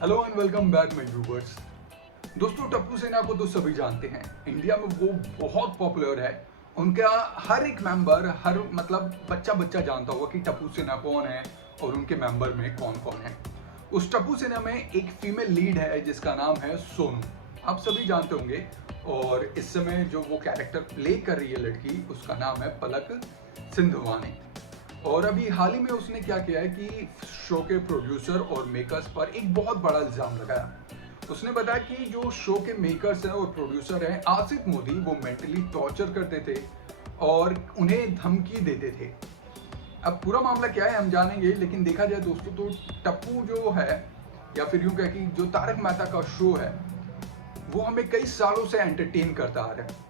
Hello and welcome back my viewers. दोस्तों, टप्पू सेना को तो सभी जानते हैं। इंडिया में वो बहुत पॉपुलर है। उनका हर एक मेंबर, हर मतलब बच्चा बच्चा जानता होगा कि टप्पू सेना कौन है और उनके मेंबर में कौन कौन है। उस टप्पू सेना में एक फीमेल लीड है जिसका नाम है सोनू। आप सभी जानते होंगे। और इस समय जो वो कैरेक्टर प्ले कर रही है लड़की, उसका नाम है पलक सिंधवानी। और अभी हाल ही में उसने क्या किया है कि शो के प्रोड्यूसर और मेकर्स पर एक बहुत बड़ा इल्जाम लगाया। उसने बताया कि जो शो के मेकर्स हैं और प्रोड्यूसर हैं आसिफ मोदी, वो मेंटली टॉर्चर करते थे और उन्हें धमकी देते थे। अब पूरा मामला क्या है हम जानेंगे, लेकिन देखा जाए दोस्तों तो टप्पू जो है, या फिर यूं कह कि जो तारक मेहता का शो है, वो हमें कई सालों से एंटरटेन करता आ रहा है।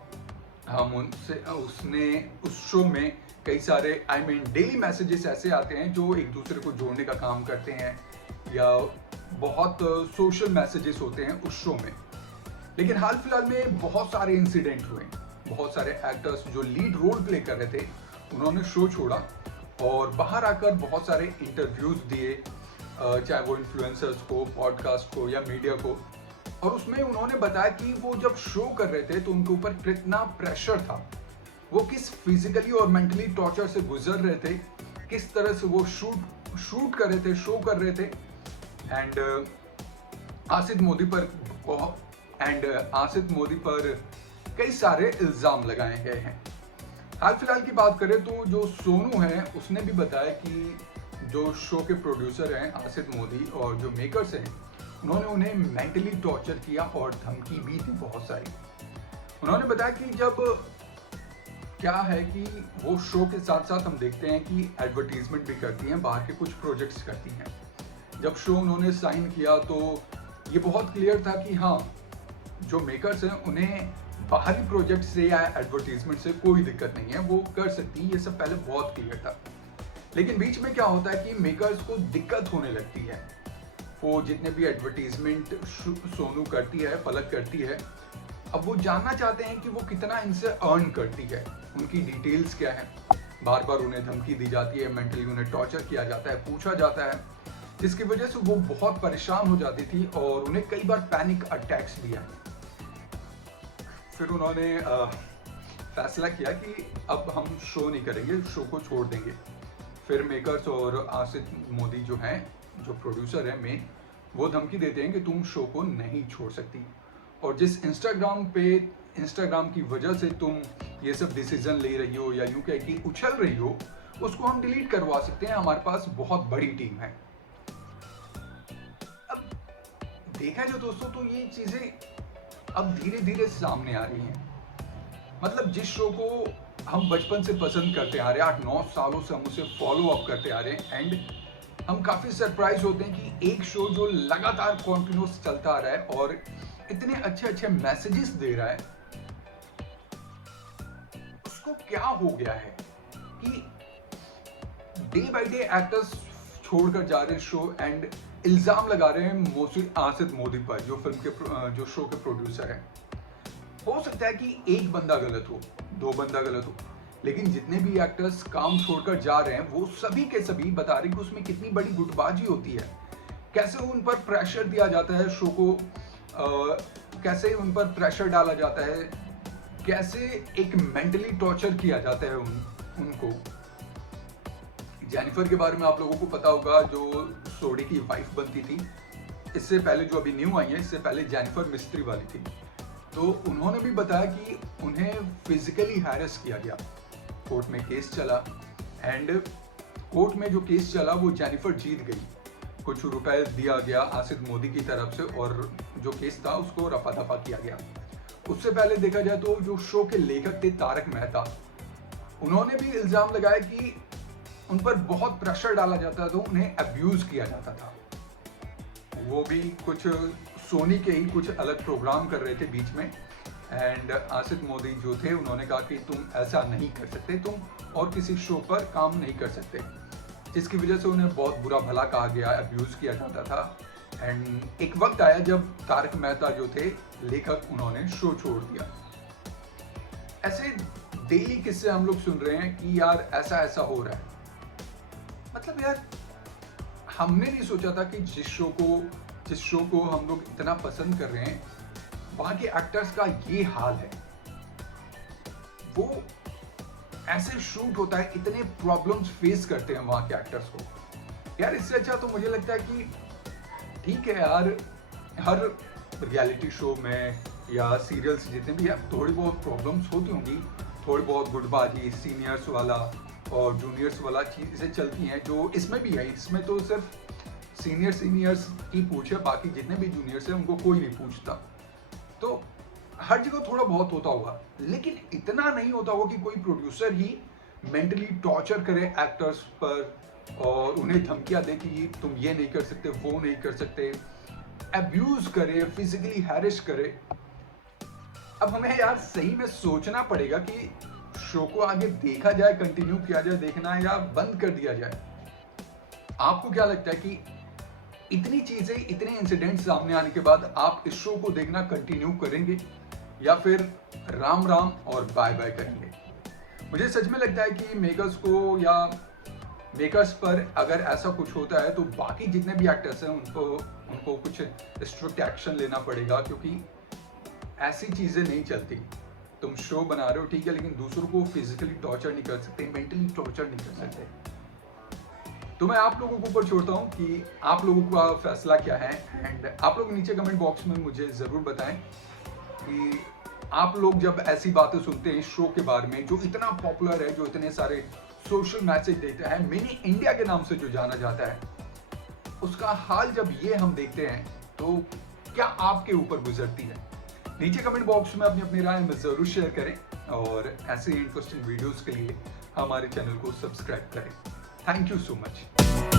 हम उनसे उसने उस शो में कई सारे डेली मैसेजेस ऐसे आते हैं जो एक दूसरे को जोड़ने का काम करते हैं, या बहुत सोशल मैसेजेस होते हैं उस शो में। लेकिन हाल फिलहाल में बहुत सारे इंसिडेंट हुए। बहुत सारे एक्टर्स जो लीड रोल प्ले कर रहे थे उन्होंने शो छोड़ा और बाहर आकर बहुत सारे इंटरव्यूज दिए, चाहे वो इन्फ्लुएंसर्स को, पॉडकास्ट को या मीडिया को। और उसमें उन्होंने बताया कि वो जब शो कर रहे थे तो उनके ऊपर कितना प्रेशर था, वो किस फिजिकली और मेंटली टॉर्चर से गुजर रहे थे, किस तरह से वो शूट कर रहे थे, शो कर रहे थे। एंड आसिफ मोदी पर आसिफ मोदी पर कई सारे इल्जाम लगाए गए हैं। हाल फिलहाल की बात करें तो जो सोनू है उसने भी बताया कि जो शो के प्रोड्यूसर हैं आसिफ मोदी और जो मेकर्स हैं, उन्होंने उन्हें मेंटली टॉर्चर किया और धमकी भी दी बहुत सारी। उन्होंने बताया कि जब क्या है कि वो शो के साथ साथ हम देखते हैं कि एडवर्टीजमेंट भी करती हैं, बाहर के कुछ प्रोजेक्ट्स करती हैं। जब शो उन्होंने साइन किया तो ये बहुत क्लियर था कि हाँ, जो मेकर्स हैं उन्हें बाहरी प्रोजेक्ट से या एडवर्टीजमेंट से कोई दिक्कत नहीं है, वो कर सकती है। ये सब पहले बहुत क्लियर था। लेकिन बीच में क्या होता है कि मेकर्स को दिक्कत होने लगती है। वो जितने भी एडवर्टीजमेंट सोनू करती है, पलक करती है, अब वो जानना चाहते हैं कि वो कितना इनसे अर्न करती है, उनकी डिटेल्स क्या है। बार बार उन्हें धमकी दी जाती है, मेंटली उन्हें टॉर्चर किया जाता है, पूछा जाता है, जिसकी वजह से वो बहुत परेशान हो जाती थी और उन्हें कई बार पैनिक अटैक्स भी आए। फिर उन्होंने फैसला किया कि अब हम शो नहीं करेंगे, शो को छोड़ देंगे। फिर मेकर्स और आसिफ मोदी जो हैं, जो प्रोड्यूसर है मेन, वो धमकी देते हैं कि तुम शो को नहीं छोड़ सकती, और जिस इंस्टाग्राम की वजह से तुम ये सब डिसीजन ले रही हो या यूं कह कि उछल रही हो, उसको हम डिलीट करवा सकते हैं, हमारे पास बहुत बड़ी टीम है। अब देखा जाए दोस्तों तो ये चीजें अब धीरे धीरे सामने आ रही हैं। मतलब जिस शो को हम बचपन से पसंद करते आ रहे हैं, 8-9 सालों से हम उसे फॉलो अप करते आ रहे हैं, एंड हम काफी सरप्राइज होते हैं कि एक शो जो लगातार कॉन्टिन्यूस चलता आ रहा है और इतने अच्छे अच्छे मैसेजेस दे रहा है, उसको क्या हो गया है कि डे बाय डे एक्टर्स छोड़कर जा रहे हैं शो एंड इल्जाम लगा रहे हैं आसिफ मोदी पर, जो फिल्म के जो शो के प्रोड्यूसर हैं। हो सकता है कि एक बंदा गलत हो, 2 बंदा गलत हो, लेकिन जितने भी एक्टर्स काम छोड़कर जा रहे हैं वो सभी के सभी बता रहे हैं कि उसमें कितनी बड़ी गुटबाजी होती है, कैसे उन पर प्रेशर दिया जाता है शो को, कैसे उन पर प्रेशर डाला जाता है, कैसे एक मेंटली टॉर्चर किया जाता है उनको। जेनिफर के बारे में आप लोगों को पता होगा, जो सोडी की वाइफ बनती थी। इससे पहले जो अभी न्यू आई है, इससे पहले जेनिफर मिस्त्री वाली थी। तो उन्होंने भी बताया कि उन्हें फिजिकली हैरेस किया गया। कोर्ट में केस चला एंड कोर्ट में जो केस चला वो जेनिफर जीत गई। कुछ रुपए दिया गया आसिफ मोदी की तरफ से और जो केस था उसको रफा दफा किया गया। उससे पहले देखा जाए तो जो शो के लेखक थे तारक मेहता, उन्होंने भी इल्जाम लगाया कि उन पर बहुत प्रेशर डाला जाता था, उन्हें अब्यूज किया जाता था। वो भी कुछ सोनी के ही कुछ अलग प्रोग्राम कर रहे थे बीच में, एंड आसिफ मोदी जो थे उन्होंने कहा कि तुम ऐसा नहीं कर सकते, तुम और किसी शो पर काम नहीं कर सकते, जिसकी वजह से उन्हें बहुत बुरा भला कहा गया, अब्यूज किया जाता था। एंड एक वक्त आया जब तारक मेहता जो थे लेखक, उन्होंने शो छोड़ दिया। ऐसे डेली किस्से हम लोग सुन रहे हैं कि यार ऐसा ऐसा हो रहा है। मतलब यार हमने नहीं सोचा था कि जिस शो को जिस शो को हम लोग इतना पसंद कर रहे हैं, वहाँ के एक्टर्स का ये हाल है। वो ऐसे शूट होता है, इतने प्रॉब्लम्स फेस करते हैं वहाँ के एक्टर्स को। यार इससे अच्छा तो मुझे लगता है कि ठीक है यार, हर रियलिटी शो में या सीरियल्स जितने भी हैं, थोड़ी बहुत प्रॉब्लम्स होती होंगी, थोड़ी बहुत गुटबाजी, सीनियर्स वाला और जूनियर्स वाला चीज़ें चलती हैं, जो इसमें भी है। इसमें तो सिर्फ सीनियर्स की पूछ है, बाकी जितने भी जूनियर्स हैं उनको कोई नहीं पूछता। तो हर जगह थोड़ा बहुत होता होगा, लेकिन इतना नहीं होता होगा कि कोई प्रोड्यूसर ही मेंटली टॉर्चर करे एक्टर्स पर और उन्हें धमकियां दे कि तुम ये नहीं कर सकते, वो नहीं कर सकते, अब्यूज करे, फिजिकली हैरेस करे। अब हमें यार सही में सोचना पड़ेगा कि शो को आगे देखा जाए, कंटिन्यू किया जाए देखना, या बंद कर दिया जाए। आपको क्या लगता है कि इतनी चीजें, इतने इंसिडेंट सामने आने के बाद आप इस शो को देखना कंटिन्यू करेंगे या फिर राम राम और बाय बाय करेंगे? मुझे सच में लगता है कि मेकर्स को या मेकर्स पर अगर ऐसा कुछ होता है तो बाकी जितने भी एक्टर्स हैं उनको कुछ स्ट्रिक्ट एक्शन लेना पड़ेगा, क्योंकि ऐसी चीजें नहीं चलती। तुम शो बना रहे हो ठीक है, लेकिन दूसरों को फिजिकली टॉर्चर नहीं कर सकते, मेंटली टॉर्चर नहीं कर सकते। तो मैं आप लोगों के ऊपर छोड़ता हूँ कि आप लोगों का फैसला क्या है। एंड आप लोग नीचे कमेंट बॉक्स में मुझे ज़रूर बताएं कि आप लोग जब ऐसी बातें सुनते हैं शो के बारे में, जो इतना पॉपुलर है, जो इतने सारे सोशल मैसेज देता है, मिनी इंडिया के नाम से जो जाना जाता है, उसका हाल जब ये हम देखते हैं तो क्या आपके ऊपर गुजरती है? नीचे कमेंट बॉक्स में अपनी राय में ज़रूर शेयर करें और ऐसे इंटरेस्टिंग वीडियोस के लिए हमारे चैनल को सब्सक्राइब करें। Thank you so much.